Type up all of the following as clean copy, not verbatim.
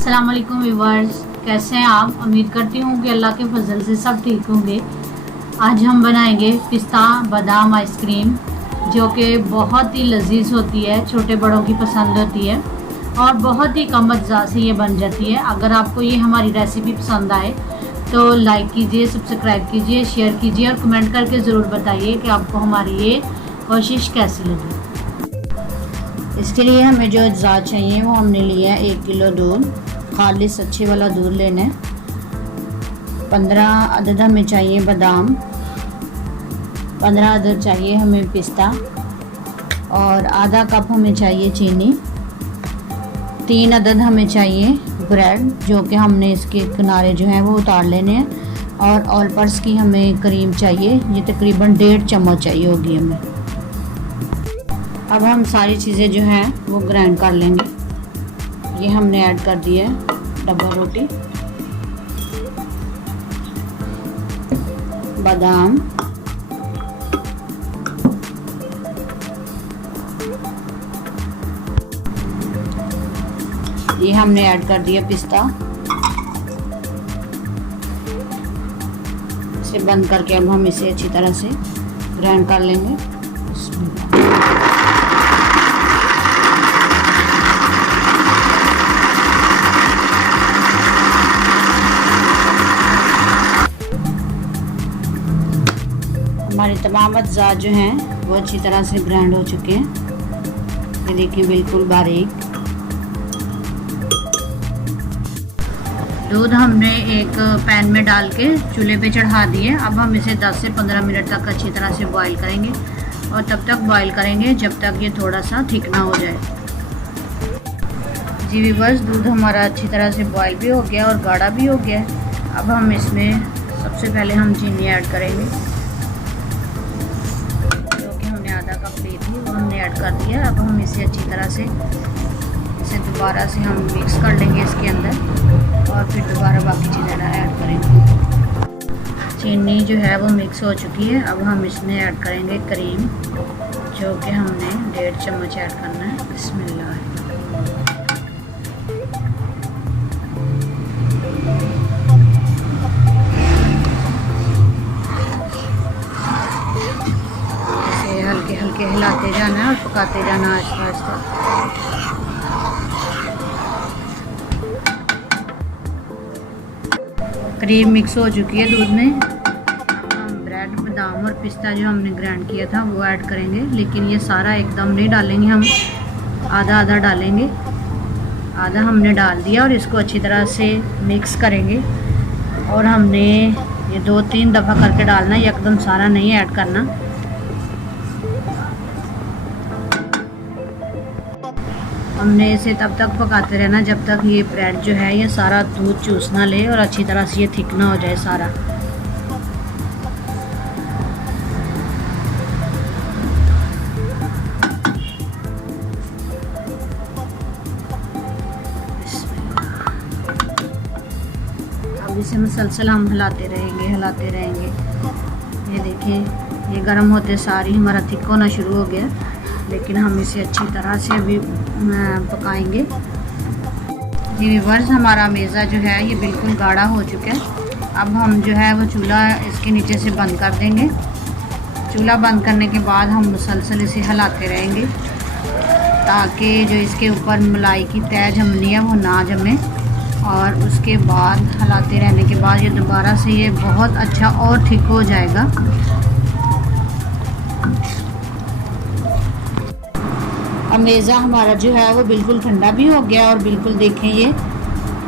अस्सलाम वालेकुम व्यूअर्स, कैसे हैं आप। उम्मीद करती हूँ कि अल्लाह के फजल से सब ठीक होंगे। आज हम बनाएंगे पिस्ता बादाम आइसक्रीम, जो कि बहुत ही लजीज होती है, छोटे बड़ों की पसंद होती है और बहुत ही कम अज्जा से ये बन जाती है। अगर आपको ये हमारी रेसिपी पसंद आए तो लाइक कीजिए, सब्सक्राइब कीजिए, शेयर कीजिए और कमेंट करके ज़रूर बताइए कि आपको हमारी ये कोशिश कैसी लगी। इसके लिए हमें जो अज्जा चाहिए वो हमने लिया है 1 किलो दूध, खालिस अच्छे वाला दूध लेना है। 15 अदद हमें चाहिए बादाम, 15 अदद चाहिए हमें पिस्ता और आधा कप हमें चाहिए चीनी। 3 अदद हमें चाहिए ब्रेड, जो कि हमने इसके किनारे जो हैं वो उतार लेने हैं। और ऑल पर्स की हमें क्रीम चाहिए, ये तकरीबन 1.5 चम्मच चाहिए होगी हमें। अब हम सारी चीज़ें जो हैं वो ग्राइंड कर लेंगे। ये हमने ऐड कर दिया है डब्बा रोटी, बादाम, ये हमने ऐड कर दिया पिस्ता। इसे बंद करके अब हम इसे अच्छी तरह से ग्राइंड कर लेंगे। हमारे तमाम अज्जा जो हैं वो अच्छी तरह से ग्राइंड हो चुके हैं। ये देखिए बिल्कुल बारीक। दूध हमने एक पैन में डाल के चूल्हे पे चढ़ा दिए। अब हम इसे 10 से 15 मिनट तक अच्छी तरह से बॉईल करेंगे और तब तक बॉईल करेंगे जब तक ये थोड़ा सा थिक ना हो जाए। जी व्यूअर्स, दूध हमारा अच्छी तरह से बॉईल भी हो गया और गाढ़ा भी हो गया है। अब हम इसमें सबसे पहले हम चीनी ऐड करेंगे, जो कि हमने आधा कप ली थी वो हमने ऐड कर दिया। अब हम इसे अच्छी तरह से दोबारा से हम मिक्स कर लेंगे इसके अंदर और फिर दोबारा बाकी चीज़ें ऐड करेंगे। चीनी जो है वो मिक्स हो चुकी है। अब हम इसमें ऐड करेंगे क्रीम, जो कि हमने 1.5 चम्मच ऐड करना है। बिस्मिल्लाह। इसे हल्के हल्के हिलाते जाना है और पकाते जाना आहिस्ता आहिस्ता। क्रीम मिक्स हो चुकी है दूध में। हम ब्रेड, बादाम और पिस्ता जो हमने ग्राइंड किया था वो ऐड करेंगे, लेकिन ये सारा एकदम नहीं डालेंगे, हम आधा आधा डालेंगे। आधा हमने डाल दिया और इसको अच्छी तरह से मिक्स करेंगे। और हमने ये 2-3 दफ़ा करके डालना है, एकदम सारा नहीं ऐड करना। हमने इसे तब तक पकाते रहना जब तक ये ब्रेड जो है ये सारा दूध चूस ना ले और अच्छी तरह से ये थिक ना हो जाए सारा। अब इसे मुसलसल हम हिलाते रहेंगे। ये देखिए, ये गर्म होते सारी हमारा थिक होना शुरू हो गया, लेकिन हम इसे अच्छी तरह से अभी पकाएंगे। जी व्यूअर्स, हमारा मेज़ा जो है ये बिल्कुल गाढ़ा हो चुका है। अब हम जो है वो चूल्हा इसके नीचे से बंद कर देंगे। चूल्हा बंद करने के बाद हम मुसलसल इसे हिलाते रहेंगे ताकि जो इसके ऊपर मलाई की तय जमनी है वो ना जमे। और उसके बाद हिलाते रहने के बाद ये दोबारा से ये बहुत अच्छा और थिक हो जाएगा। अब मेज़ा हमारा जो है वो बिल्कुल ठंडा भी हो गया और बिल्कुल देखें ये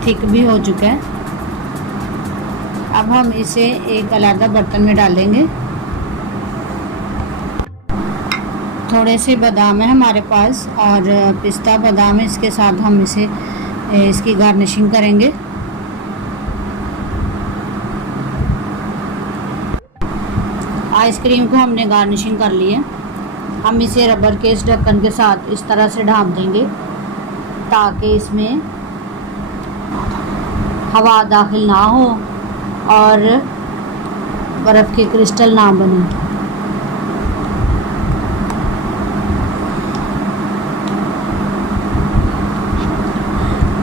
थिक भी हो चुका है। अब हम इसे एक अलग बर्तन में डालेंगे। थोड़े से बादाम है हमारे पास और पिस्ता बादाम है, इसके साथ हम इसकी गार्निशिंग करेंगे। आइसक्रीम को हमने गार्निशिंग कर ली है। हम इसे रबर के इस ढक्कन के साथ इस तरह से ढाँप देंगे ताकि इसमें हवा दाखिल ना हो और बर्फ़ के क्रिस्टल ना बने।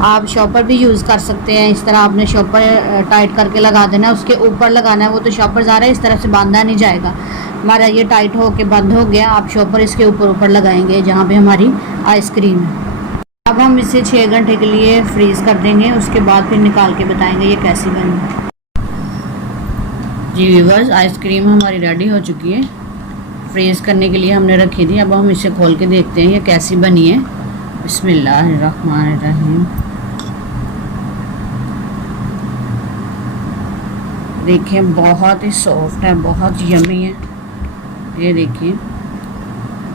आप शॉपर भी यूज़ कर सकते हैं। इस तरह आपने शॉपर टाइट करके लगा देना, उसके ऊपर लगाना है। वो तो शॉपर ज़्यादा इस तरह से बांधा नहीं जाएगा। हमारा ये टाइट होके बंद हो गया। आप शॉपर इसके ऊपर ऊपर लगाएंगे जहाँ पे हमारी आइसक्रीम है। अब हम इसे 6 घंटे के लिए फ्रीज़ कर देंगे, उसके बाद फिर निकाल के बताएंगे ये कैसी बनी। जी व्यूअर्स, आइसक्रीम हमारी रेडी हो चुकी है। फ्रीज़ करने के लिए हमने रखी थी। अब हम इसे खोल के देखते हैं ये कैसी बनी है। बिस्मिल्लाहिर्रहमानिर्रहीम। देखिए बहुत ही सॉफ्ट है, बहुत यम्मी है। ये देखिए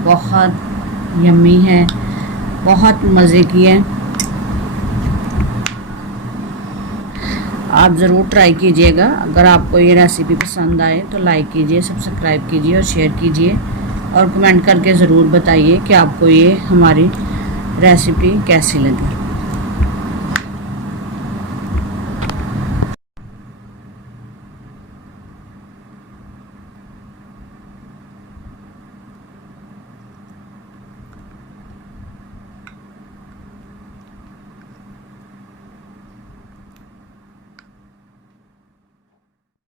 बहुत यम्मी है, बहुत मज़े की है। आप ज़रूर ट्राई कीजिएगा। अगर आपको ये रेसिपी पसंद आए तो लाइक कीजिए, सब्सक्राइब कीजिए और शेयर कीजिए, और कमेंट करके ज़रूर बताइए कि आपको ये हमारी रेसिपी कैसी लगी।